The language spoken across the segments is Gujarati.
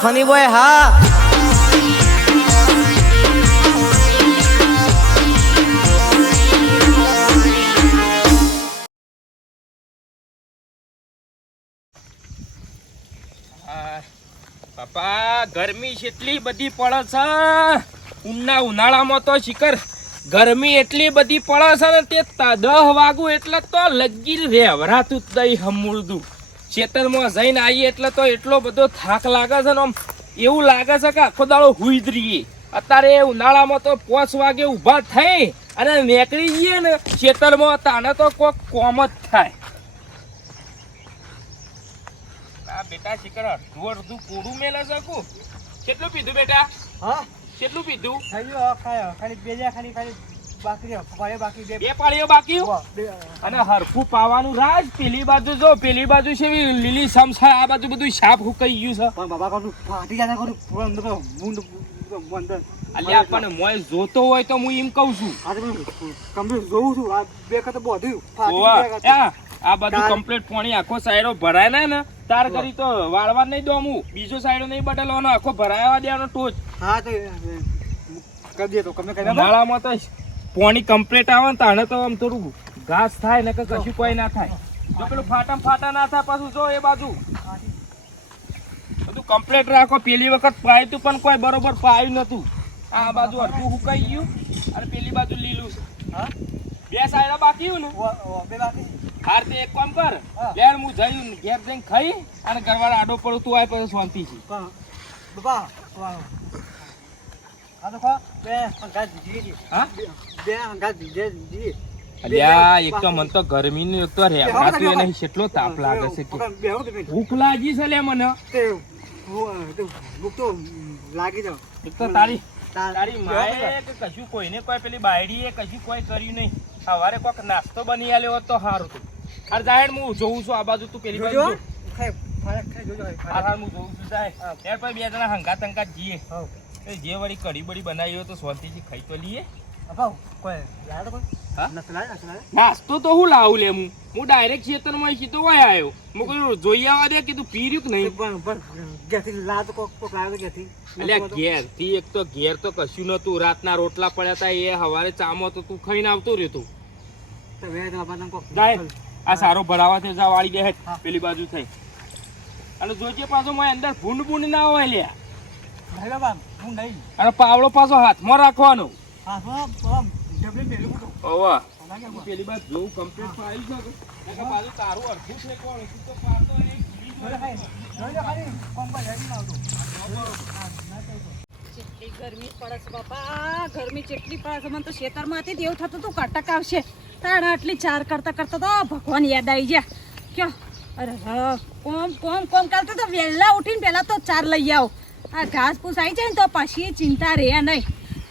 ફની બોય હા પપ્પા ગરમી એટલી બધી પડે છે. ઉના ઉનાળામાં તો શિખર ગરમી એટલી બધી પડે છે ને, તે દહ વાગું એટલે તો લગી રેવરાતું જ નહીં હમુળદું ખેતરમાં જઈને આવીએ એટલે તો એટલો બધો થાક લાગે છે ને આમ એવું લાગે છે કે આખો દાડો હુઈ જ રહીએ. અત્યારે ઉનાળામાં તો પોચ વાગે ઊભા થઈ અને નીકળી જઈએ ને ખેતરમાં તાને તો કોક કોમ જ થાય. આ બેટા શિખર અડધું અડધું કોડું મેલે શકું કેટલું પીધું બેટા? હા? કેટલું પીધું? થઈ ગયો ખાલી બે ખાલી ખાલી. બાકી રહ્યો બાકી બે બે પાળીઓ બાકી? અને હરખું પાવાનું રાજ પેલી બાજુ જો પેલી બાજુ છે લીલી સમસા આ બાજુ બધું સાપ હુકાઈ ગયું છે. પણ બાબા કહું ફાટી જતા કરું પૂરો મૂંડ અંદર અલ્યા પણ મોય જોતો હોય તો હું એમ કહું છું. કમ્પ્લીટ જોઉં છું આ બે કતો બધું ફાટી ગયા આ બધું કમ્પ્લીટ પાણી આખો સાયરો ભરાય ને ને તાર કરી તો વાળવા નહીં દો હું. બીજો સાયડો નહીં બદલવાનો આખો ભરાવા દેવાનો ટોચ. હા તો કરી દે તો કમને કરી ઉનાળામાં તો પાણી કમ્પ્લીટ આવે ને તાણે તો આમ થોડું ઘાસ થાય ને કે કશું કોઈ ના થાય. જો પેલું ફાટમ ફાટા ના થાય પાછું જો એ બાજુ. બધું કમ્પ્લીટ રાખો. પેલી વખત પાયું પણ કોઈ બરોબર પાયું નતું આ બાજુ અડધું સુકાઈ ગયું અને પેલી બાજુ લીલું છે. હા? બે સાઈડ બાકી ને? બે બાકી. હાર તે એક કામ કર. હા. લેર હું જઈ ઘેર જઈને ખાઈ અને ઘરવાળા આડો પડતું હોય પછી શાંતિ છે. પણ અલ્યા એક તો મને તો ગરમીનું એક તો રહેવાતું એ કેટલો તાપ લાગે છે કે. બે હો તમે. ભૂખ લાગી છે લે મને. તે હું, તે ભૂખ તો લાગી જાવ એક તો તારી તારી માએ કે કશું કોઈને કોઈ પેલી બાયડીએ કશું કોઈ કર્યું નહીં. સવારે કોક નાસ્તો બની આલ્યો હોત તો સારું હતું. અરે જાહેર હું જોઉં છું આ બાજુ તું પેલી બાજુ. હા હા હું જોઉં છું જાહેર. ત્યાર પછી બે જણા હંગાત હંગાત જઈએ હઉ. જે વળી કઢી બડી બનાવી હોય તો શાંતિથી ખાઈ તો લઈએ? નાસ્તો તો હું લાવું લે હું. હું ડાયરેક્ટ ખેતરમાં સીધો હોય આવ્યો મેં કહ્યું જોઈ આવવા દે કીધું પીર્યું કે નહીં? પણ- પણ ઘેરથી લાયા કોક- કોક લાયો ઘેરથી. અલ્યા ઘેર એક તો ઘેર તો કશું નતું રાતના રોટલા પડ્યા હતા એ હવારે ચામો તો તું ખાઈને આવતો તો જાય આ સારો ભરાવા થઈ જા વાળી દે પેલી બાજુ થઈ. અને જોજે પાછો મારી અંદર ભૂંડ ભૂંડ ના હોય લ્યા. નહીં. અને પાવડો પાછો હાથમાં રાખવાનો. પેલી જોઉં કમ્પ્લીટ છે તારું અડધું છે કોણ? તું તો. પાડતો ગરમી પડે છે બાપા ગરમી જેટલી પડે છે મને તો ખેતરમાંથી જ એવું થતું હતું કટક આવશે. તાણ આટલી ચાર કરતા કરતા તો ભગવાન યાદ આવી ગયા. ક્યાં? અરે હા કોમ કોમ કોમ કરતા તો વહેલા ઉઠીને પહેલાં તો ચાર લઈ આવો. આ ઘાસ ફૂસ આવી જાય ને તો પછી ચિંતા રહે નહીં.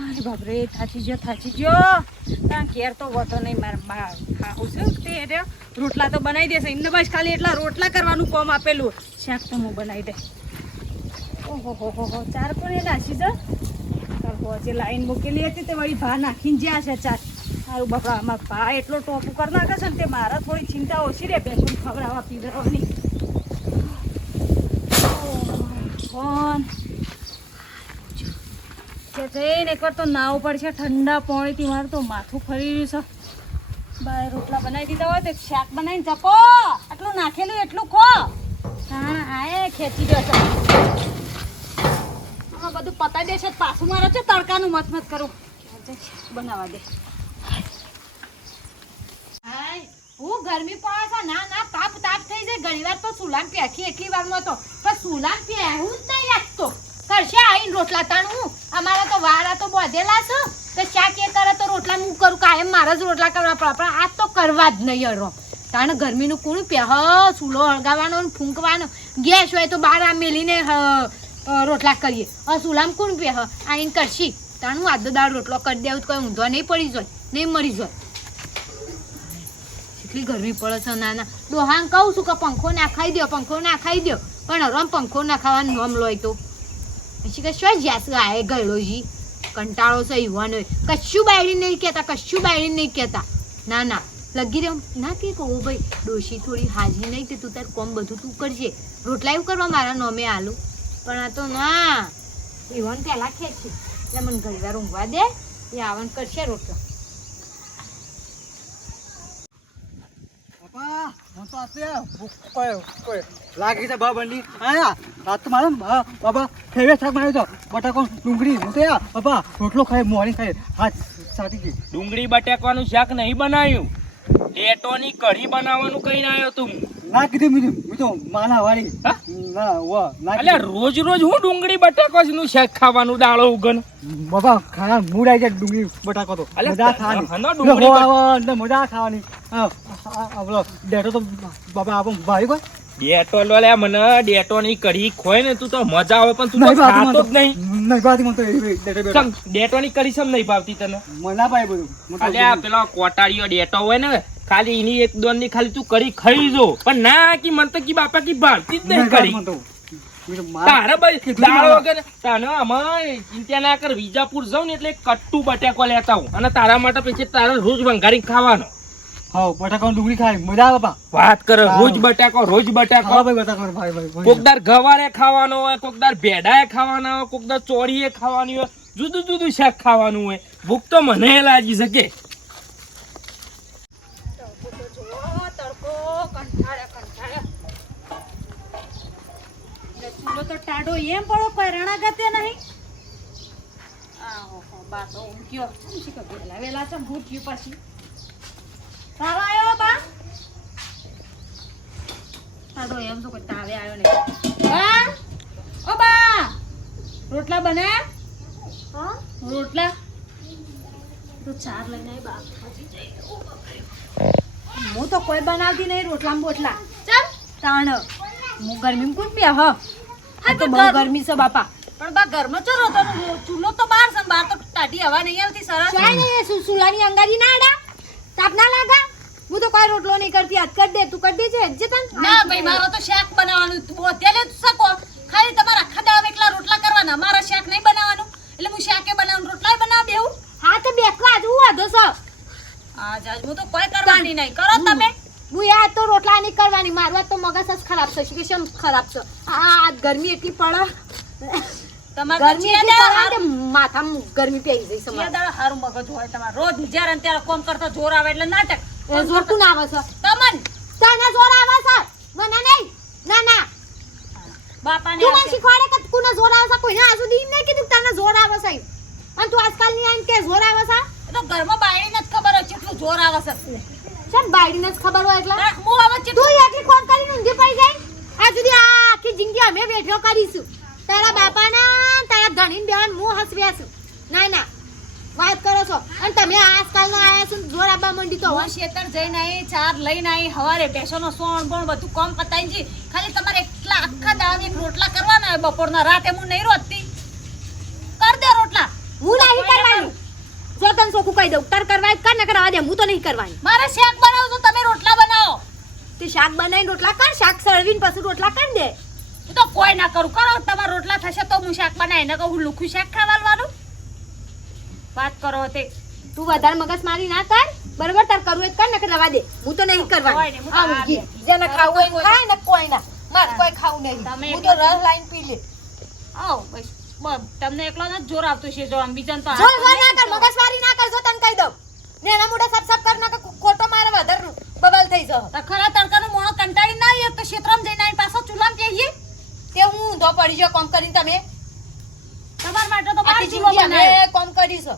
અરે બાપરે, થાચી ગયો થાચી ગયો. ઘેર તો વધો નહીં, મારા ખાવું છું તે એટલે રોટલા તો બનાવી દેશે. એમને બસ ખાલી એટલા રોટલા કરવાનું કોમ આપેલું. શાક તો હું બનાવી દે. ઓહો, હો હો હો, ચાર પણ એ નાસી જે હોજે લાઈન મૂકેલી હતી તે વળી ભા નાખીને જ્યાં છે ચાર. સારું બાપડા આમાં ભા એટલો ટોપું કરી નાખે છે ને તે મારા થોડી ચિંતા ઓછી રે બેસું ખવડાવવા પીવડાવવાની. કોણ કે જઈને એકવાર તો નાવ પડશે, ઠંડા પાણીથી મારું તો માથું ફરી રહ્યું છે. બાય રોટલા બનાવી દીધા હોય તો શાક બનાવીને ચપો આટલું નાખેલું, એટલું ખો. હા આય, ખેંચી દેશો હા, બધું પતાવી દેશે પાછું મારે છે, તડકાનું મત મત કરું. બનાવવા દે. હું ગરમી પડે છે. ના ના, તાપ તાપ થઈ જાય. ઘણી વાર તો સુલામ પેઠી એટલી વારમાં તો. સુલામ પહેરું જ નહીં લાગતો. કરશે આવીને રોટલા તાણવું. અમારા તો વારા તો બોધેલા છે. તો ચા કે કરે તો રોટલા હું કરું? કાયમ મારા જ રોટલા કરવા પડે. પણ આ તો કરવા જ નહીં અડો તાણે ગરમીનું કોણ પહે ચૂલો હળગાવવાનો ને ફૂંકવાનો. ગેસ હોય તો બહાર આ મેલીને રોટલા કરીએ. હવે સુલામ કુણ પહે આઈને કરશી. તાણું આદો દાળ રોટલો કરી દેવું કોઈ ઊંધો નહીં પડી જાય. નહીં મરી જાય. એટલી ગરમી પડે છે, નાના. ડોહાન કહું છું કે પંખો નાખાઈ દો પંખો નાખાઈ દો પણ આમ પંખો નાખાવાનું નોમ લોય તો. પછી કે શું જ્યાસ આય ગયેલો જી. કંટાળો છે, યુવાન હોય. કશું બાયડી નહીં કહેતા, કશું બાયડી નહીં કહેતા. ના ના. લગી રહ્યો. ના કે કહું ભાઈ, ડોશી થોડી હાજી નહીં તે તું તાર કોમ બધું તું કરજે. રોટલા એવું કરવા મારા નોમે આલું. પણ આ તો ના. યુવાન પહેલાં ખેંચી. એટલે મને ઘણી વાર ઊંઘવા દે. એ આવન કરશે રોટલો બાપા હું તો આતે ભૂખ કોઈ કોઈ લાગી છે બા બંડી આયા આ તો મારે બાબા ફેવરેટ શાક બનાવ્યો તો બટાકો ડુંગળી. હું તો યા રોટલો ખાઈ મોર્નિંગ ખાઈ હાથ સાટી ગઈ. ડુંગળી બટેકાનું શાક નહીં બનાવ્યું. ડેટોની કઢી બનાવવાનું કહીને આવ્યો તું. ના કીધું મીધું મેં તો માના વાળી ના વા ના અલ્યા રોજ રોજ હું ડુંગળી બટેકાનું શાક ખાવાનું દાળો ઉગન? બાબા ખાવા મૂડ આવી જાય ડુંગળી બટાકો તો. ખાવાની. ને મજા ખાવાની. ડેટો તો બાપા આપો ભાઈ કોઈ? ડેટો લો લે મને ડેટોની કઢી ખોય ને તું તો મજા આવે પણ તું તો ખાતો જ નહીં. નહીં ભાવતી મને તો ડેટો બેટો. ચમ ડેટોની કઢી સમ નહીં ભાવતી તને? મને ના બધું. અલ્યા પેલો કોટાળીઓ ડેટો હોય ને ખાલી એની એક દોનની ખાલી તું કરી ખાઈ જો. પણ ના કી મને તો કી બાપા કી ભાવતી જ નહીં કરી તારે ભાઈ વગર તને ચિંતા ના કર વિજાપુર જાઉં ને એટલે કટ્ટુ બટેકો લેતા હું અને તારા માટે પછી તારે રોજ વંગારી ખાવાનો. હા બટાકાની ડુંગળી ખાય. મજા આવે બાપા. વાત કરે રોજ બટાકો રોજ હા ભાઈ બટાકા ભાઈ ભાઈ. કોકદાર ગવારે ખાવાનો હોય કોકદાર ભેડાએ ખાવાના હોય કોકદાર ચોરીએ ખાવાની હોય જુદું જુદું શાક ખાવાનું હોય. ભૂખ તો મને લાગી શકે. તો ટાઢો એમ પડો કોઈ રણાગતે નહીં. આહો, બા તો ઊંઘ્યો. ચમ શી ખબર, વહેલા વહેલા ચમ ભૂખ્યું પછી. આવ્યો બા? એમ તો કોઈ તાવે આવ્યો નહીં. બા ઓ બા રોટલા બને? હા? રોટલા? તો ચાર લઈને આવી બા. હજી હું તો કોઈ બનાવતી નહીં રોટલા બોટલા. ચાલ. તાણ. હું ગરમી કોણ પે હ? હા તો બહુ ગરમી છે બાપા. પણ બા ઘરમાં ચો રોતો ચૂલો તો બહાર છે બહાર તો ટાઢી હવા નહીં આવતી સરસ. ચાય નહીં એ સુ- સુલાની અંગારી ના આડા. તાપ ના લાગા. હું તો કોઈ રોટલો નહીં કરતી હાથ કર દે તું કર દે છે જે તન ના ભાઈ મારો તો શાક બનાવવાનું બોતેલે શકો. ખાલી તમારા આખા દાવ એકલા રોટલા કરવાના મારા શાક નહીં બનાવવાનું. એટલે હું શાકે બનાવું રોટલા બનાવ દેવું હા તો બેકવા જ હું આધો છો આજ આજ હું તો કોઈ કરવાની નહીં. કરો તમે. હું યાર તો રોટલા નહીં કરવાની મારવા તો મગજ જ ખરાબ છે કે શું ખરાબ છે? આ આ ગરમી એટલી પડે તમારે ગરમી માથામાં ગરમી પેઈ જઈ જે હારું મગજ હોય તમારે. રોજ જ્યારે ત્યારે કોમ કરતા જોર આવે એટલે નાટક. એ જોર તું આવે છે? તમન! તને જોર આવે છે? મને નહીં? ના ના. બાપાને તું મને શીખવાડે કે કોને જોર આવે છે? કોઈને આ સુધી એમ નહીં કીધું તને જોર આવે છે અને તું આજકાલની આમ કે જોર આવે છે? એ તો ઘરમાં બાયડીને નથી ખબર હોય કેટલું જોર આવે છે. ચમ બાયડીને નથી ખબર હોય એટલે? હું હવે તું એટલી કોમ કરીને ઊંધી પડી જાય? આ સુધી આ આખી જિંદગી અમે વેઠ્યો કરીશું. તારા બાપાના તારા ધણીને બેન હું હસવ્યા છું. ના ના. છો. અને તમે આજકાલનો આયા છો જોર આબા મંડી તો હું. શેતર જઈને આવી ચાર લઈને આવી હવારે ભેંસોનો સોણ બોણ બધું કોમ પતાવી જી. ખાલી તમારે એટલા આખા એક રોટલા કરવાના બપોરના રાતે હું નહીં રોતી કર દે રોટલા. હું નહીં કરવાની. જો તને સોખું કહી દઉં તાર કરવા કર ને કરવા દે હું તો નહીં કરવાની. મારે શાક બનાવો તો તમે રોટલા બનાવો. તે શાક બનાવીને રોટલા કર શાક સળવીને પછી રોટલા કર દે. તો કોઈ ના કરું. કરો તમારા રોટલા થશે તો હું શાક બનાવી ને કહું લુખું શાક ખાવાનું વાત કરો તે. તું વધારે મગજ મારી ના કર. બરોબર તાર કરવું હોય કર ને રવા દે. હું તો નહીં કરવાની. જેને ખાવું હોય ખાય ને કોઈ ના. મારે કોઈ ખાવું નહીં. હું તો રસ લાઈન પી લે. આવો બસ. તમને એકલો ના જોર આવતું છે જો આમ બીજાને તો જોર ના કર મગજ મારી ના કર જો તને કહી દઉં. ને એના મોઢે સબ સબ કર ના ખોટો મારે વધારે બબલ થઈ જશે. તો ખરા તડકાનો મોણો કંટાળી ના આવ્યો તો ક્ષેત્રમાં જઈને આવીને પાછો ચૂલામ જઈએ તે હું ઊંધો પડી ગયો કોમ કરીને તમે. તમારા માટે તો બાર ચૂલો બનાવ્યો. છે.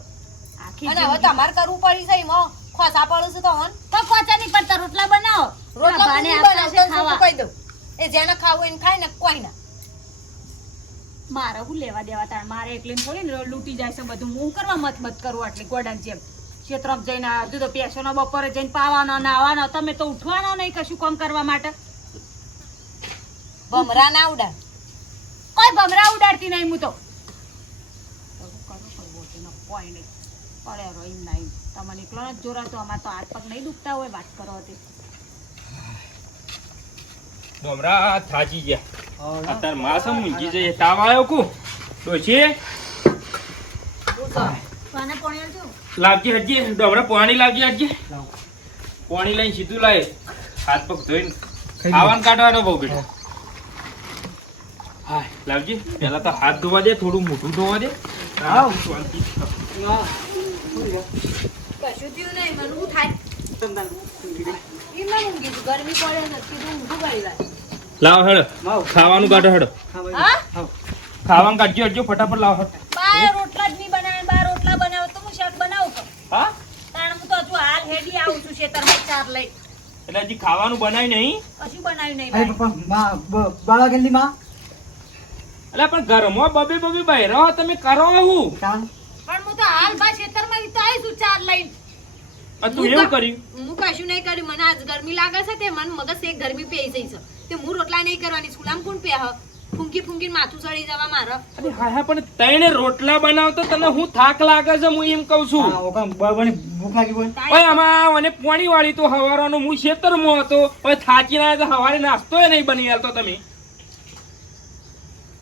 અને હવે તમારે કરવું પડી છે એમાં. ખોસા પડું છે તો હોન. તો કોચા નહીં પડતા રોટલા બનાવો. રોટલા ભાને બનાવું. કહી દઉં? એ જેને ખાવું એને ખાય ને કોઈ ના. મારે હું લેવા દેવા તાર? મારે એકલી થોડી ને લૂંટી જાય છે બધું. હું કરવા મત મત કરું આટલી ગોડાની જેમ? ક્ષેત્રમ જઈને હજુ તો પેશોનો બપોરે જઈને પાવાનો નાવાનો. તમે તો ઉઠવાનો નહીં કશું કામ કરવા માટે? ભમરા ના ઉડાડ. કોઈ ભમરા ઉડાડતી નહીં હું તો. કોઈ નહીં. પડે રહી નહીં તમને એકલો જ જોરાતો અમારે તો હાથ પગ નહીં દુખતા હોય વાત કરો હતી. ડોમરા થાજી ગયા. અત્યારે માસમ મૂંઝી જઈએ. તાવ આવ્યો કુ? ડોશી? આવજો હજી. ડોમરા પાણી લાવજે હજી. પાણી લઈને સીધું લાય. હાથ પગ ધોઈને. ખાવાનું કાઢવાનો બહુ બેટા. હા. લાવજી. પેલા તો હાથ ધોવા દે થોડું મોઢું ધોવા દે. આવ. શાંતિ. ના. કશું થયું નહીં મને ઊંઘ થાય તમને એમાં ઊંઘી ગરમી પડે નથી ઊંઘું કરી લે લાવો હેડો ખાવાનું કાઢો હેડો કાઢજો હટજો ફટાફટ લાવો બાર રોટલા જ નહીં બનાવે બાર રોટલા બનાવે તો હું શાક બનાવું છું હા કારણ હું તો હજુ હાલ હેડી આવું છું ખેતરમાં ચાર લઈ એટલે હજી ખાવાનું બનાય નહીં કશું બનાવ્યું નહીં અરે બાઈ. પપ્પા માં બ- બાળા ગંદી માં એટલે પણ ઘરમાં બબી બબી બહેરો તમે કરો આવું. પણ હું તો હાલ બા ખેતરમાં તો આવીશું ચાર લઈને. અને તું એવું કર્યું? હું કશું નહીં કર્યું. મને આજ ગરમી લાગે છે તે મને મગજ એક ગરમી પેઈ જઈ છે. તે હું રોટલા નહીં કરવાની. સુલામ કોણ પે ફૂંકી ફૂંકી માથું સડી જવા મારે. અરે હા હા પણ તઈને રોટલા બનાવતો તને હું થાક લાગે છે હું એમ કહું છું. હા ઓકા બરાબરની ભૂખ લાગી હોય. ઓય આમાં મને પોણી વાળી તો હવારનો હું ખેતરમાં હતો. ઓય થાકી ના તો હવારે નાસ્તો નહીં બની આલતો તમે.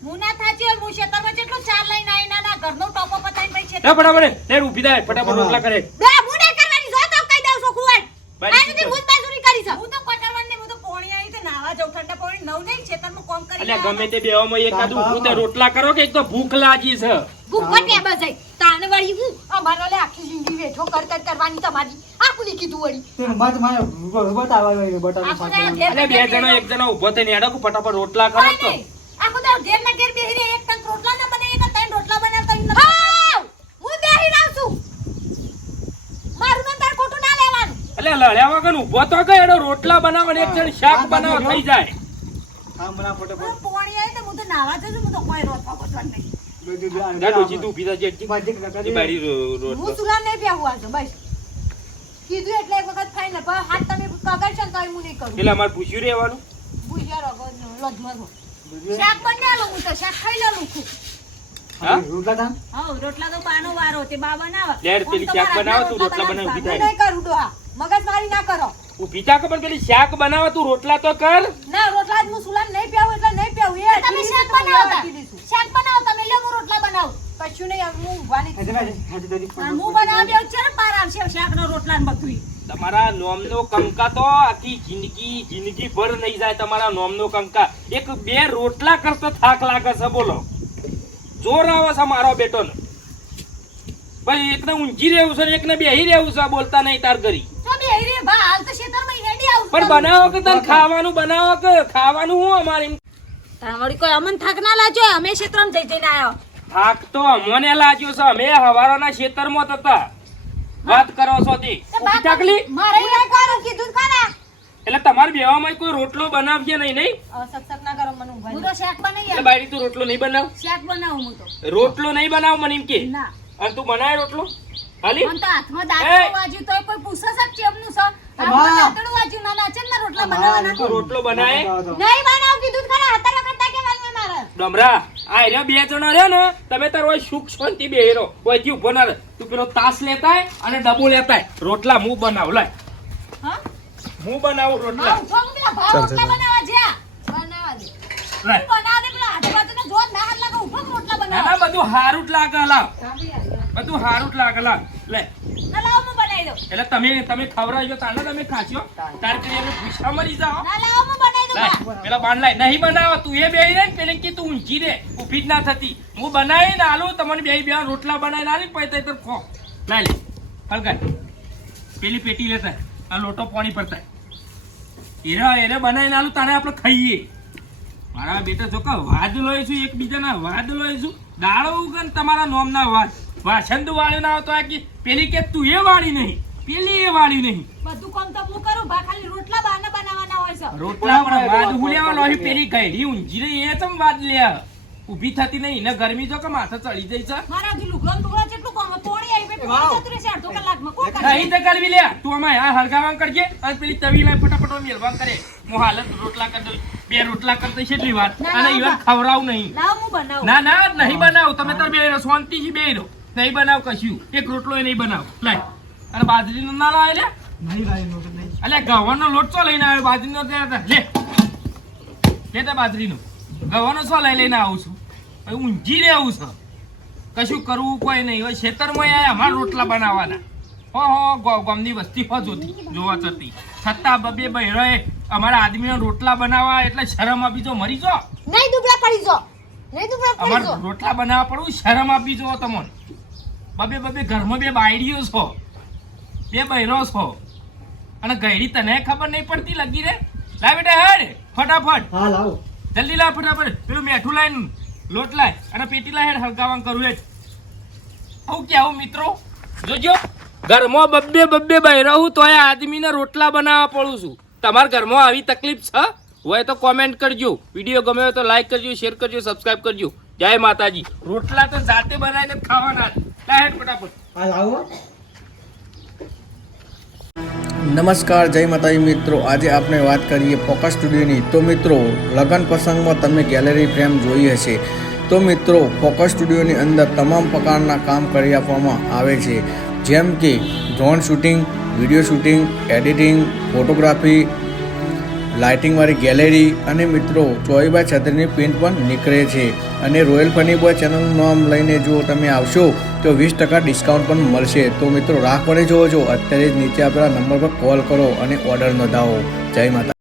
હું થાચી હોય હું ખેતરમાં જેટલું ચાર લઈને આવી ના ના ઘરનો ટોપો પતાઈને પછી લે ફટાફટ લે ઊભી થાય ફટાફટ રોટલા કરે. બે હું કરવાની જો તો કહી દઉં છું કુંવર બાઈ, હું જ કરી છે. હું તો પટાવવાની હું તો પોણી આવી તો નાવા જાઉં ઠંડા પાણી નવ નહીં ખેતરમાં કોમ કરી એટલે ગમે તે બેવામાં એકાદું ઊભું તે રોટલા કરો કે એક તો ભૂખ લાગી છે? ભૂખ પટે બજાઈ તાને વળી હું? અમારો લે આખી જિંદગી વેઠો કર કર કરવાની તમારી. આખું ની કીધું વળી. તે મારે. એટલે બે જણો એક જણો ઊભો થઈને એડો ફટાફટ રોટલા કરો તો. આખો દાડો ઘેર ના ઘેર બેહી રહે, એક ટંક રોટલા ના બને, એક રોટલા બનાવતા ઈ નથી. હું! બેહી રહું છું. મારું નામ તાર ખોટું ના લેવાનું. એટલે લડ્યા વગર ઊભો તો કે હેડો રોટલા બનાવો ને એક જણ શાક બનાવો થઈ જાય. હા મને ફટાફટ પોણી આવી તો હું તો નાવા હું તો કોઈ રોટલા પચવાનું નહીં. તું બારી હું રોટલો નહીં બેહું આજે બસ. કીધું એટલે એક વખત થાય ને પણ હાથ તમે હું નહીં કરું. એટલે અમારે પૂછ્યું રહેવાનું. પૂછ્યા રગો લજમાં છો. શાક તો શાક ખાઈ છું. રોટલા ખામ? હઉ, રોટલા તો બાનો વારો તે બા બનાવે. લેડ પેલી શાક બનાવો તું રોટલા બનાવી ઊભી થાય. નહીં કરું ડોહા મગજ મારી ના કરો. ઊભી થા પણ પેલી શાક બનાવો તું રોટલા તો કર. ના રોટલા જ હું સુલામ નહીં પીવું એટલે નહીં પીવું એ તમે શાક બનાવતા. શાક બનાવો તમે લે હું રોટલા બનાવું. કશું નહીં હું હું બનાવવા બેઉં ને પાર આવશે શાકનો રોટલા ને. તમારા નોમનો કંકા તો આખી જિંદગી જિંદગી ભર નહીં જાય તમારા નોમનો કંકા. એક બે રોટલા કરતો થાક લાગે છે બોલો. જોર આવે છે મારો બેટો ભાઈ એકને ઊંઘી રહેવું છે એકને બેહી રહેવું છે બોલતા નહીં તાર ઘરી. પણ બનાવો કે તને ખાવાનું બનાવો કે ખાવાનું હું અમારે તમારી કોઈ અમન થાક ના લાજો અમે ક્ષેત્રમાં જઈ જઈને આવ્યો થાક તો અમને લાગ્યો છે અમે હવારોના ખેતરમાં માં હતા. વાત કરો છો તે ચકલી મારે નહીં કરું કીધું ખરા એટલે તમારે બેવામાં કોઈ રોટલો બનાવજે નહીં નહીં? હવે ના કરો મને હું તો શેક બનાવી એટલે. બાયડી તું રોટલો નહીં બનાવ? શેક બનાવું હું તો. રોટલો નહીં બનાવ મને એમ કે. ના. અને તું બનાય રોટલો? હાલી? મને તો હાથમાં એ! દાંતણું વાગ્યું તોય કોઈ પૂછે છે કે ચેમનું છે? હાથમાં દાંતણું વાગ્યું, ના નાચે ને ના રોટલા બનાવવાના. રોટલો બનાય. નહીં બનાવ કીધું ખરા હતા કરતા કે હોય મારા? ડમરા. આ રહ્યા બે જણા રહ્યા ને તમે તાર હોય સુખ શાંતિ બે હેરો. ઓયથી ઊભો ના રહે. તું પેલો તાસ લેતાય અને ડબો લેતાય. રોટલા હું બનાવ લાય. હા? હું બનાવું રોટલા? બધું હારું જ લાગે લાવ. બધું હારું જ લાગે લાવ. લે. દઉં. એટલે તમે તમે ખવડાવજો તાને તમે ખાશો તાર કરી અમે પૂછા મરી જાઓ. લાય. પેલા લાય નહીં બનાવો તું એ બેહી રે ને પેલી કે તું ઊંચી રે. ઊભી જ ના થતી. હું બનાવીને આલું તમને બે બે રોટલા બનાવીને આલી પછી તર ખો. લાય લે. હલકા પેલી પેટી લેતા આ લોટો પાણી પડતા એરા એને બનાવીને આલું તારે આપણે ખાઈએ. મારા બેટા જો કે વાદ છું એકબીજાના વાદ લોઈશું દાળો ઉગન તમારા નોમના વાદ. વાસંદ વાળી ના આવતો આ કે. પેલી કે તું એ વાળી નહીં. પેલી એ વાળી નહીં. બધું કામ તો હું કરું બા ખાલી રોટલા બાને છે રોટલા પણ વાદ હું લેવા લોહી પેલી ગઈડી ઊંઘી રહી એ તમ વાદ લે ઊભી થતી નહીં ને ગરમી જો કે માથે ચડી જાય છે. મારા હજી લુગડો ટુકડો કેટલું કામ? પોણી આવી બે પોણી જતું રહેશે અડધો કલાકમાં. કોણ કરે? નહીં તો કરવી લે તું અમાય આ હળગાવાં કરજે અને પેલી તવી લાય ફટાફટ મેલવાન કરે. હું હાલત રોટલા કરી દઉં. બે રોટલા કરતા કેટલી વાર ના, અને ઈવન બા. નહીં. લાવ હું બનાવું. ના ના નહીં બનાવ. તમે તાર બે શાંતિથી બે રહો. નહીં બનાવ કશું. એક રોટલો એ નહીં બનાવ. લાય. અને બાજરી ના લાવે લે નહીં ભાઈ નહીં. અલ્યા ગવાનો લોટ ચો લઈને આવ્યો? બાજરીનો. લે. લે તે બાજરીનો? ગવાનો છો લઈ લઈને આવું છું? હવે ઊંઘી રહેવું છે. કશું કરવું કોઈ નહીં. હવે ખેતરમાં આયા અમારા રોટલા બનાવવાના. હો હો ગામની વસ્તી હો જોતી જોવા જતી. છતાં બબે બહેરોએ અમારા આદમીનો રોટલા બનાવવા એટલે શરમ આપી જો. મરી જો. નહીં દુબળા પડી જો. નહીં પડી જો. રોટલા બનાવવા પડવું શરમ આપી જો તમને. બબે બબે ઘરમાં બે બાયડીઓ છો. બે બૈરો છો. અને ગયડી તને ખબર નહીં પડતી લગી રે? લાવ બેટા હેડ ફટાફટ. હા લાવ. જલ્દી લાવ ફટાફટ. પેલું મેઠું લાઈન લોટ લાય અને પેટી લાય હેડ હલકાવાનું કરવું હેડ. આવું કેવું મિત્રો? જોજો. ઘરમાં બબ્બે બબ્બે બહેરા હું તોય આદમીને રોટલા બનાવવા પડું છું. તમારા ઘરમાં આવી તકલીફ છે? હોય તો કોમેન્ટ કરજો. વીડિયો ગમે હોય તો લાઈક કરજો શેર કરજો સબસ્ક્રાઇબ કરજો. જય માતાજી. રોટલા તો જાતે બનાવીને ખાવાના લાય હેડ ફટાફટ. હા લાવો નમસ્કાર, જય માતાજી મિત્રો. આજે આપણે વાત કરીએ ફોકસ સ્ટુડિયોની. તો મિત્રો, લગ્ન પ્રસંગમાં તમે ગેલેરી ફ્રેમ જોઈ હશે. તો મિત્રો, ફોકસ સ્ટુડિયોની અંદર તમામ પ્રકારના કામ કરી આપવામાં આવે છે. જેમ કે drone shooting video shooting editing photography લાઇટિંગવાળી gallery અને મિત્રો ચોઈબા છત્રીની પ્રિન્ટ પણ નીકળે છે. અને રોયલ ફની બોય ચેનલનું નામ લઈને જો તમે આવશો, તો વીસ ટકા ડિસ્કાઉન્ટ પણ મળશે. તો મિત્રો, રાહ પડે જોવો છો અત્યારે જ નીચે આપેલા નંબર પર કોલ કરો અને ઓર્ડર નોંધાવો. જય માતા